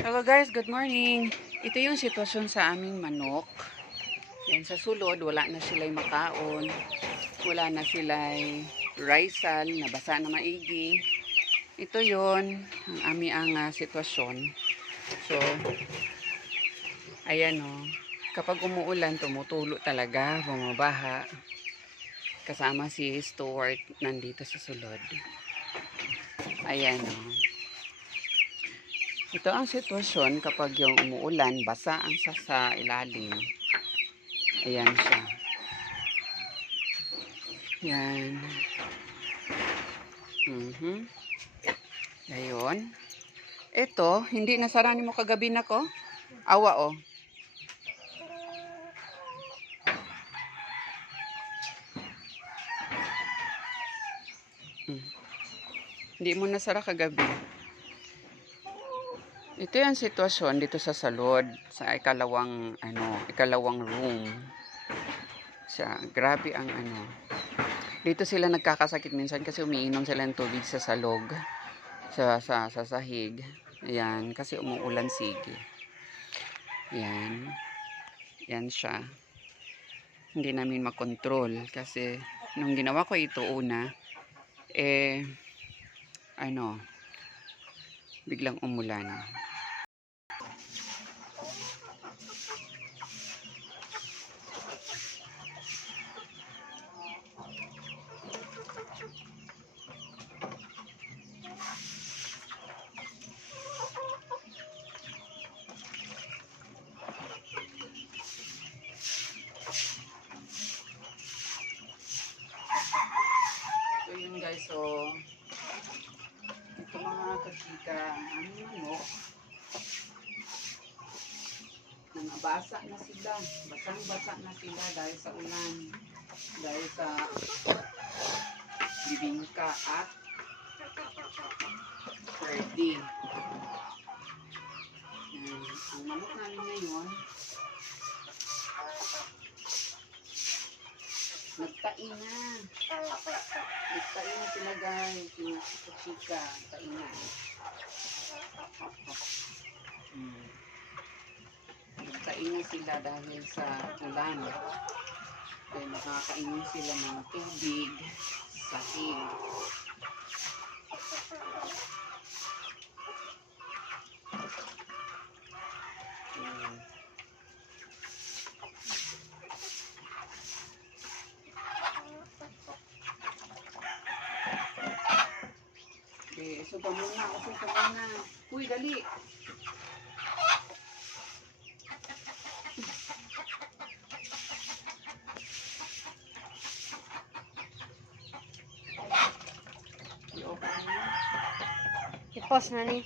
Hello guys, good morning. Ito yung sitwasyon sa aming manok. Yan sa sulod, wala na sila'y makaon. Wala na sila'y risal, nabasa na maigi. Ito yon ang aming sitwasyon. So, ayan o. Kapag umuulan, tumutulo talaga, bumabaha. Kasama si Stuart nandito sa sulod. Ayan o. Ito ang sitwasyon kapag yung umuulan, basa ang sa ilalim. Ayan siya. Yan. Ayun. Ito, hindi nasarani mo kagabi na ko. Awa oh. Hindi mo nasara kagabi. Ito yung sitwasyon dito sa salod, sa ikalawang room. Grabe ang Dito sila nagkakasakit minsan kasi umiinom sila ng tubig sa salog, sa sahig. Ayan, kasi umuulan sige. Yan. Yan siya. Hindi namin makontrol kasi nung ginawa ko ito una, biglang umulan. So yun guys, so ito mga kachika, ang manok, nabasa na sila, basang-basa na sila dahil sa ulan, dahil sa bibingka at Freddy. Ang manok namin ngayon, nagtain na. Nagtain na sila guys, yung kachika, nagtain na. Nagtain na sila dahil sa ulan. Kaya nakakainom sila ng tubig, sahig. Okay, so muna. Uy, dali. I-pause na ni.